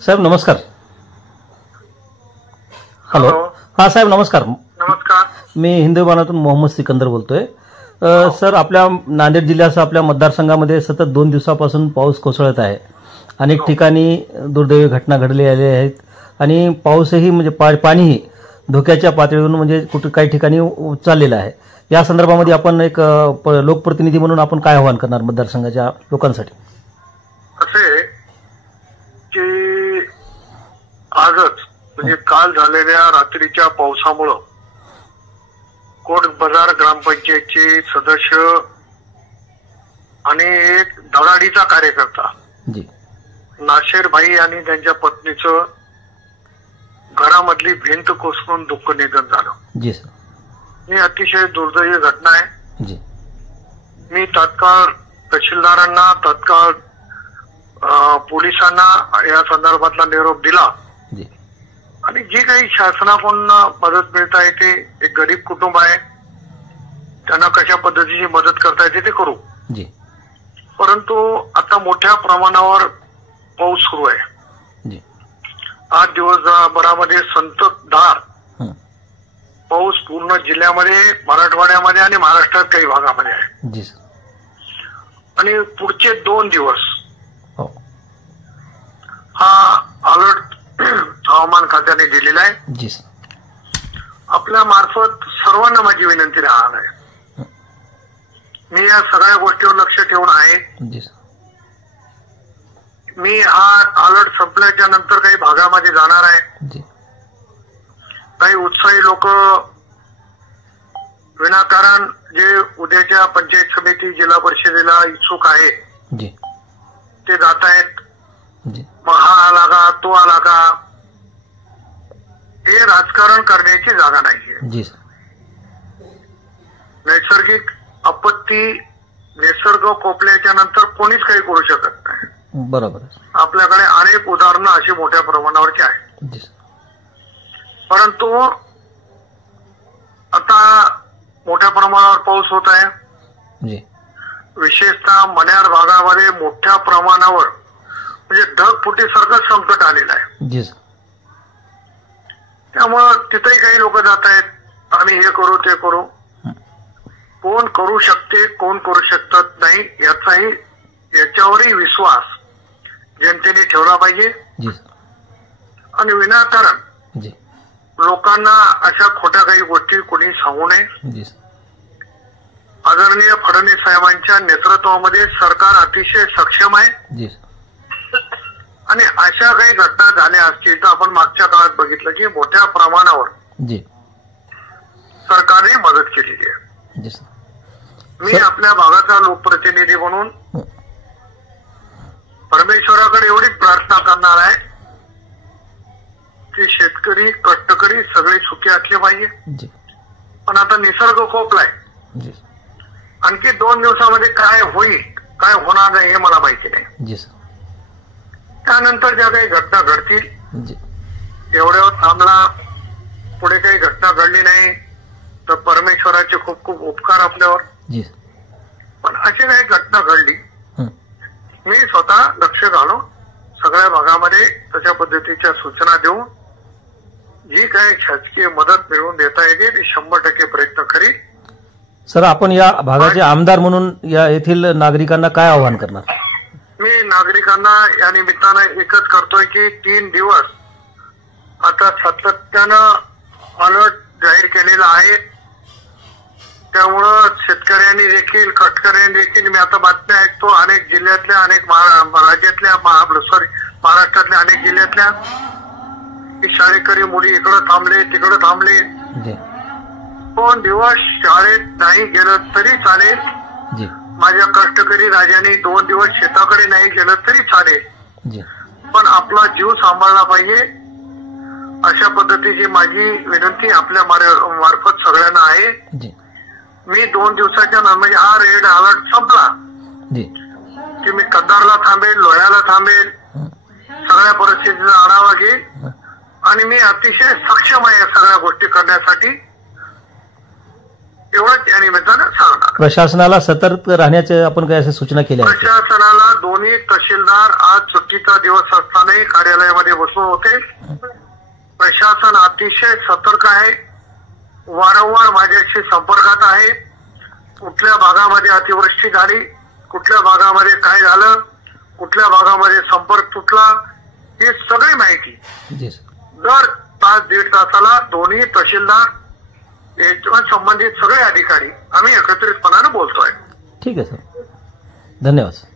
साहेब नमस्कार. हॅलो. हा साहेब नमस्कार. नमस्कार. मी हिंदुस्थानातून मोहम्मद सिकंदर बोलतोय. सर, आपल्या नांदेड जिल्ह्यासह आपल्या मतदारसंघामध्ये सतत 2 दिवसापासून पाऊस कोसळत आहे. अनेक ठिकाणी दुर्दैवी घटना घडलेल्या आहेत आणि पाऊसही म्हणजे पाणीही धोक्याच्या पातळीवरून म्हणजे काही ठिकाणी चाललेलं आहे. या संदर्भामध्ये आपण एक लोकप्रतिनिधी म्हणून आपण काय आवाहन करणार मतदारसंघाच्या लोकांसाठी? असे की आजच म्हणजे काल झालेल्या रात्रीच्या पावसामुळं कोट बाजार ग्रामपंचायतचे सदस्य आणि एक धडाडीचा कार्यकर्ता नाशेर भाई आणि त्यांच्या पत्नीचं घरामधली भिंत कोसळून दुःख निधन झालं. जी सर. ही अतिशय दुर्दैवी घटना आहे. जी. मी तात्काळ तहसीलदारांना तात्काळ पोलिसांना या संदर्भातला निरोप दिला आणि जी काही शासनाकडून मदत मिळता येते, एक गरीब कुटुंब आहे, त्यांना कशा पद्धतीची मदत करता येते ते करू. परंतु आता मोठ्या प्रमाणावर पाऊस सुरू आहे. आज दिवसभरामध्ये संततधार पाऊस पूर्ण जिल्ह्यामध्ये, मराठवाड्यामध्ये आणि महाराष्ट्रात काही भागामध्ये आहे. आणि पुढचे 2 दिवस हा अलर्ट हवामान खात्याने दिलेला आहे. आपल्या मार्फत सर्वांना माझी विनंती राहणार आहे. मी या सगळ्या गोष्टीवर लक्ष ठेवून आहे. मी हा अलर्ट संपल्याच्या नंतर काही भागामध्ये जाणार आहे. काही उत्साही लोक विनाकारण जे उद्याच्या पंचायत समिती जिल्हा परिषदेला इच्छुक आहेत ते जात आहेत. हा आला का, तो आला का, हे राजकारण करण्याची जागा नाहीये. नैसर्गिक आपत्ती, निसर्ग कोपल्याच्या नंतर कोणीच काही करू शकत नाही. बरोबर. आपल्याकडे अनेक उदाहरणं अशी मोठ्या प्रमाणावरची आहेत. परंतु आता मोठ्या प्रमाणावर पाऊस होत आहे. विशेषतः मण्यार भागामध्ये मोठ्या प्रमाणावर म्हणजे ढगफुटीसारखं संकट आलेलं आहे. त्यामुळं तिथेही काही लोक जात आहेत, आम्ही हे करू ते करू. कोण करू शकते, कोण करू शकत नाही याच्यावरही विश्वास जनतेने ठेवला पाहिजे. आणि विनाकारण लोकांना अशा खोट्या काही गोष्टी कोणी सांगू नये. आदरणीय फडणवीस साहेबांच्या नेतृत्वामध्ये सरकार अतिशय सक्षम आहे. आणि अशा काही घटना झाल्या असतील तर आपण मागच्या काळात बघितलं की मोठ्या प्रमाणावर सरकारने मदत केलेली आहे. मी आपल्या भागाचा लोकप्रतिनिधी म्हणून परमेश्वराकडे एवढीच प्रार्थना करणार आहे की शेतकरी, कष्टकरी सगळे सुखी असले पाहिजे. पण आता निसर्ग कोपलाय. आणखी 2 दिवसामध्ये काय होईल, काय होणार नाही हे मला माहिती नाही. त्यानंतर ज्या काही घटना घडतील एवढ्यावर थांबला, पुढे काही घटना घडली नाही तर परमेश्वराचे खूप खूप उपकार आपल्यावर. पण अशी काही घटना घडली, मी स्वतः लक्ष घालून सगळ्या भागामध्ये तशा पद्धतीच्या सूचना देऊन जी काही शासकीय मदत मिळवून देता येते ती 100% प्रयत्न करीन. सर, आपण या भागाचे आमदार म्हणून या येथील नागरिकांना काय आवाहन करणार? मी नागरिकांना या निमित्तानं एकच करतोय की 3 दिवस आता सातत्यानं अलर्ट जाहीर केलेला आहे. त्यामुळं शेतकऱ्यांनी देखील, कष्टकऱ्यांनी देखील, मी आता बातम्या ऐकतो अनेक जिल्ह्यातल्या, अनेक राज्यातल्या, महाराष्ट्रातल्या अनेक जिल्ह्यातल्या की शाळेकरी मुली इकडं थांबले, तिकडं थांबले. 2 दिवस शाळेत नाही गेलं तरी चालेल. माझ्या कष्टकरी राजाने 2 दिवस शेताकडे नाही गेलं तरी चालेल, पण आपला जीव सांभाळला पाहिजे. अशा पद्धतीची माझी विनंती आपल्या मार्फत सगळ्यांना आहे. मी 2 दिवसाच्या नंतर म्हणजे हा रेड अलर्ट संपला की मी कंधारला थांबेल, लोह्याला थांबेल, सगळ्या परिस्थितीचा आढावा घेईल. आणि मी अतिशय सक्षम आहे या सगळ्या गोष्टी करण्यासाठी. एवढंच या निमित्तानं सांगणार. प्रशासनाला सतर्क राहण्याच्या आपण काही अशा सूचना केल्या आहेत? प्रशासनाला दोन्ही तहसीलदार आज सुट्टीचा दिवस असतानाही कार्यालयामध्ये बसून होते. प्रशासन अतिशय सतर्क आहे, वारंवार माझ्याशी संपर्कात आहे. कुठल्या भागामध्ये अतिवृष्टी झाली, कुठल्या भागामध्ये काय झालं, कुठल्या भागामध्ये संपर्क तुटला, ही सगळी माहिती जी सर. दर तास दीड तासाला दोन्ही तहसीलदार याच्यावर संबंधित सगळे अधिकारी आम्ही एकत्रितपणाने बोलतोय. ठीक आहे सर, धन्यवाद सर.